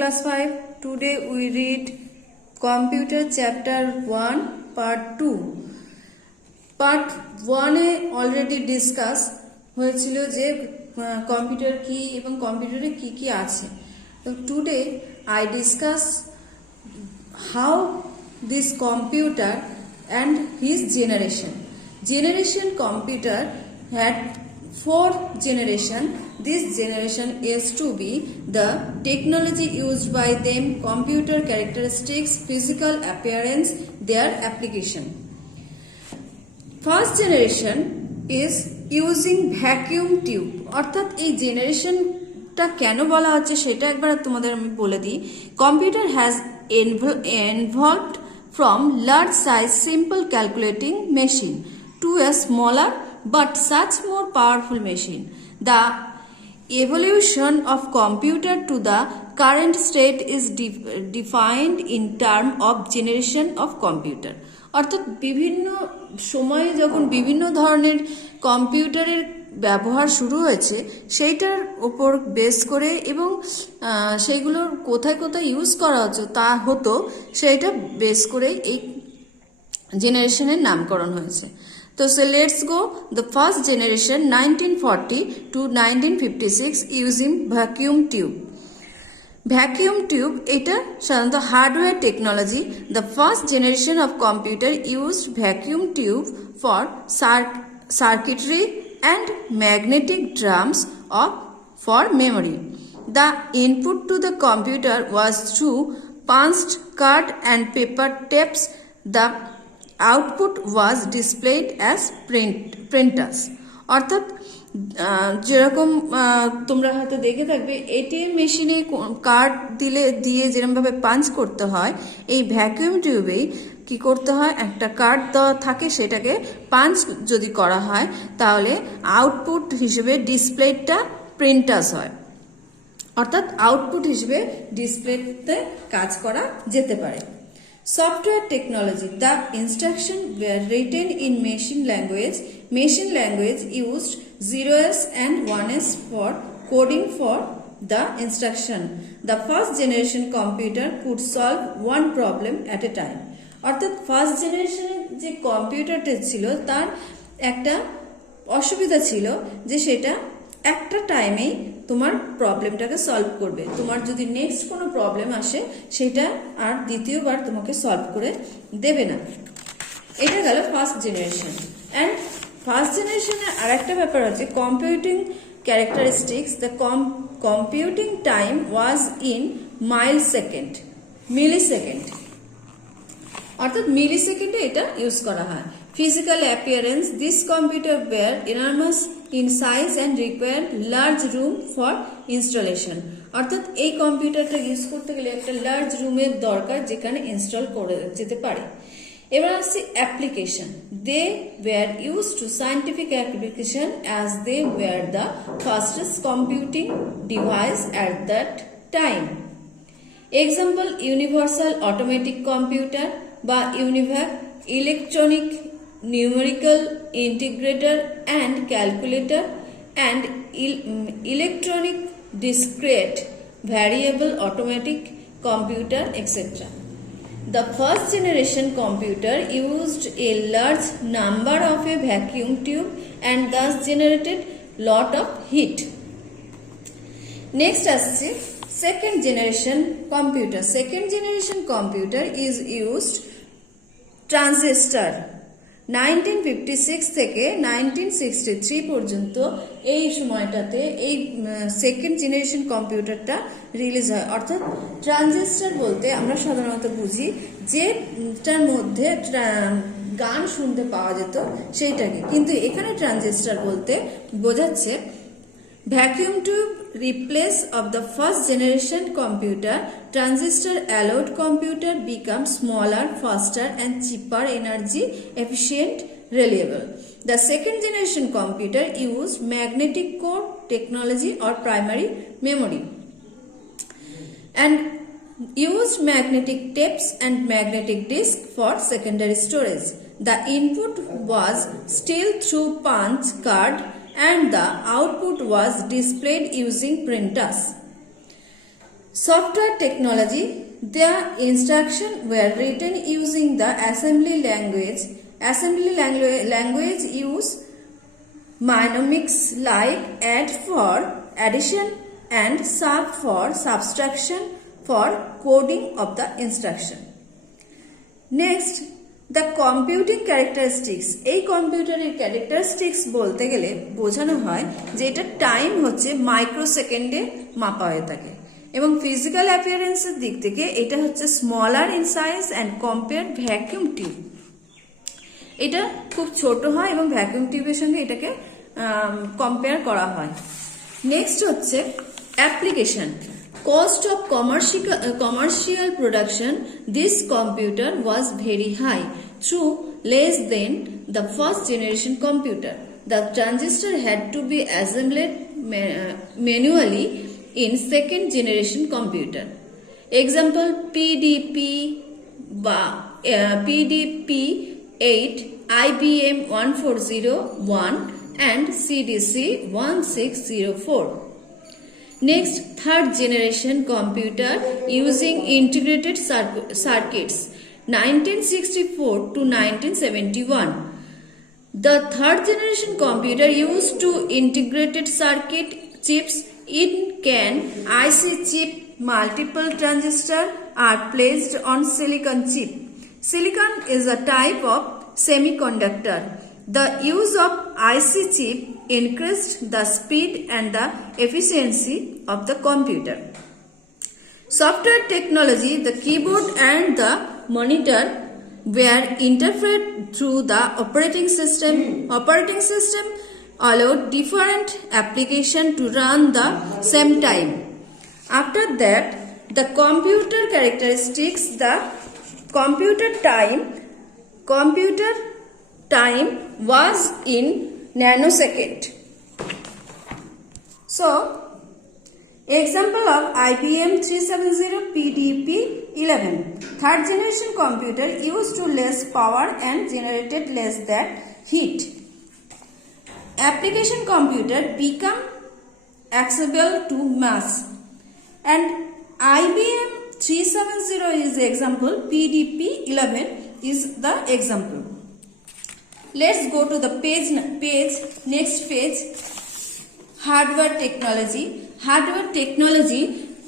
class 5. Today we read Computer Chapter 1 Part 2. Part 1 A already discuss হয়েছিল যে কম্পিউটার কি এবং কম্পিউটারে কি কি আছে। তো today I discuss how this computer and his generation computer had 4 generation. This generation is to be the technology used by them, computer characteristics, physical appearance, their application. First generation is using vacuum tube. অর্থাৎ এই জেনারেশনটা কেন বলা হচ্ছে সেটা একবার তোমাদের আমি বলে দিই। Computer has evolved from large size simple calculating machine to a smaller but such more powerful machine. The evolution of computer to the current state is defined in terms of generation of computer. অর্থাৎ বিভিন্ন সময়ে যখন বিভিন্ন ধরনের কম্পিউটারের ব্যবহার শুরু হয়েছে সেইটার উপর বেস করে এবং সেইগুলোর কোথায় কোথায় ইউজ করা হতো সেইটা বেস করে এই জেনারেশনের নামকরণ হয়েছে। তো let's go the first generation 1940 to 1956 using vacuum tube. Vacuum tube এটা সাধারণত hardware technology. The first generation of computer used vacuum tube for circuitry and magnetic drums for memory. The input to the computer was through punched card and paper tapes. The output was displayed as printers. অর্থাৎ যেরকম তোমরা হয়তো দেখে থাকবে এটিএম মেশিনে কার্ড দিয়ে যেরকমভাবে পাঞ্চ করতে হয়, এই ভ্যাকুয়াম টিউবেই কি করতে হয়, একটা কার্ড দেওয়া থাকে, সেটাকে পাঞ্চ যদি করা হয় তাহলে আউটপুট হিসেবে ডিসপ্লেটা প্রিন্টার্স হয়। অর্থাৎ আউটপুট হিসেবে ডিসপ্লেতে কাজ করা যেতে পারে। Software technology. The instructions were written in machine language. Machine language used 0s and 1s for coding for the instruction. The first generation computer could solve one problem at a time. অর্থাৎ ফার্স্ট জেনারেশনের যে কম্পিউটারটা ছিল তার একটা অসুবিধা ছিল যে সেটা একটা টাইমেই তোমার প্রবলেমটাকে সলভ করবে। তোমার যদি নেক্সট কোনো প্রবলেম আসে সেটা আর দ্বিতীয়বার তোমাকে সলভ করে দেবে না। এটা গেল ফার্স্ট জেনারেশন। অ্যান্ড ফার্স্ট জেনারেশনের আর একটা ব্যাপার হচ্ছে computing characteristics. The computing time was in millisecond. অর্থাৎ মিলিসেকেন্ডে এটা ইউজ করা হয়। Physical appearance. This computer were enormous in size and require large room for installation. অর্থাৎ এই কম্পিউটারটা ইউজ করতে গেলে একটা লার্জ রুমের দরকার যেখানে ইনস্টল করে যেতে পারে। এবার আসছে application. They were use to scientific application as they were the fastest computing device at that time. Example universal automatic computer বা UNIVAC, electronic numerical integrator and calculator and electronic discrete variable automatic computer etcetera. The first generation computer used a large number of a vacuum tube and thus generated lot of heat. Next আসছে second generation computer. Second generation computer is used transistor. 1956 থেকে 1963 পর্যন্ত এই সময়টাতে এই second generation কম্পিউটারটা রিলিজ হয়। অর্থাৎ ট্রানজিস্টার বলতে আমরা সাধারণত বুঝি যেটার মধ্যে গান শুনতে পাওয়া যেত সেইটাকে, কিন্তু এখানে ট্রানজিস্টার বলতে বোঝাচ্ছে vacuum tube replace of the first generation computer. Transistor allowed computer become smaller, faster and cheaper, energy efficient, reliable. The second generation computer used magnetic core technology or primary memory and used magnetic tapes and magnetic disk for secondary storage. The input was still through punch card and the output was displayed using printers. Software technology, the instructions were written using the assembly language. Assembly language use mnemonics like add for addition and sub for subtraction for coding of the instruction. Next, the computing characteristics. এই কম্পিউটারের ক্যারেক্টারিস্টিক্স বলতে গেলে বোঝানো হয় যে এটা টাইম হচ্ছে মাইক্রোসেকেন্ডে মাপা হয়ে থাকে এবং ফিজিক্যাল অ্যাপিয়ারেন্সের দিক থেকে এটা হচ্ছে smaller in size and compare vacuum tube. এটা খুব ছোট হয় এবং ভ্যাকুয়াম টিউবের সঙ্গে এটাকে কম্পেয়ার করা হয়। নেক্সট হচ্ছে application. Cost of commercial production, this computer was very high, through less than the first generation computer. The transistor had to be assembled manually in second generation computer. Example PDP-8, IBM 1401 and CDC 1604. Next, third generation computer using integrated circuits 1964 to 1971. The third generation computer used two integrated circuit chips in CAN IC chip. Multiple transistors are placed on silicon chip. Silicon is a type of semiconductor. The use of IC chip increased the speed and the efficiency of the computer. Software technology, the keyboard and the monitor were interfaced through the operating system. Operating system allowed different applications to run the same time. After that, the computer characteristics, the computer time was in nanosecond. So, example of IBM 370 PDP-11. Third generation computer used to less power and generated less than heat. Application computer become accessible to mass. And IBM 370 is the example, PDP-11 is the example. Let's go to the next page. Hardware technology. Hardware technology,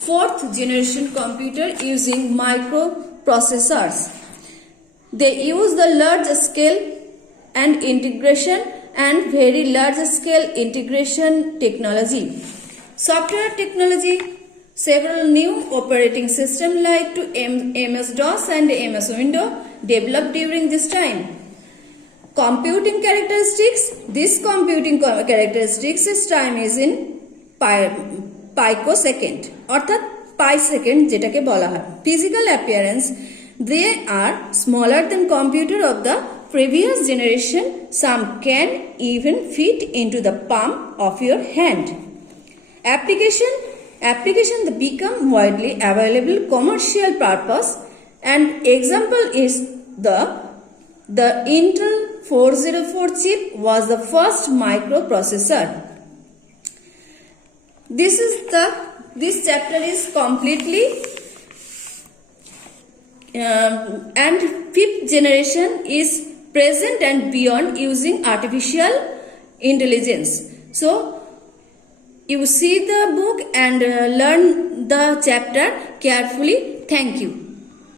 fourth generation computer using microprocessors. They use the large scale and integration and very large scale integration technology. Software technology, several new operating systems like to MS-DOS and MS Windows developed during this time. Computing characteristics, this computing characteristics is time is in picosecond অর্থাৎ পাই সেকেন্ড যেটাকে বলা হয়। Physical appearance, they are smaller than computer of the previous generation. Some can even fit into the palm of your hand. Application they become widely available commercial purpose, and example is the Intel 404 chip was the first microprocessor. This chapter is completely and fifth generation is present and beyond using artificial intelligence. So you see the book and learn the chapter carefully. Thank you.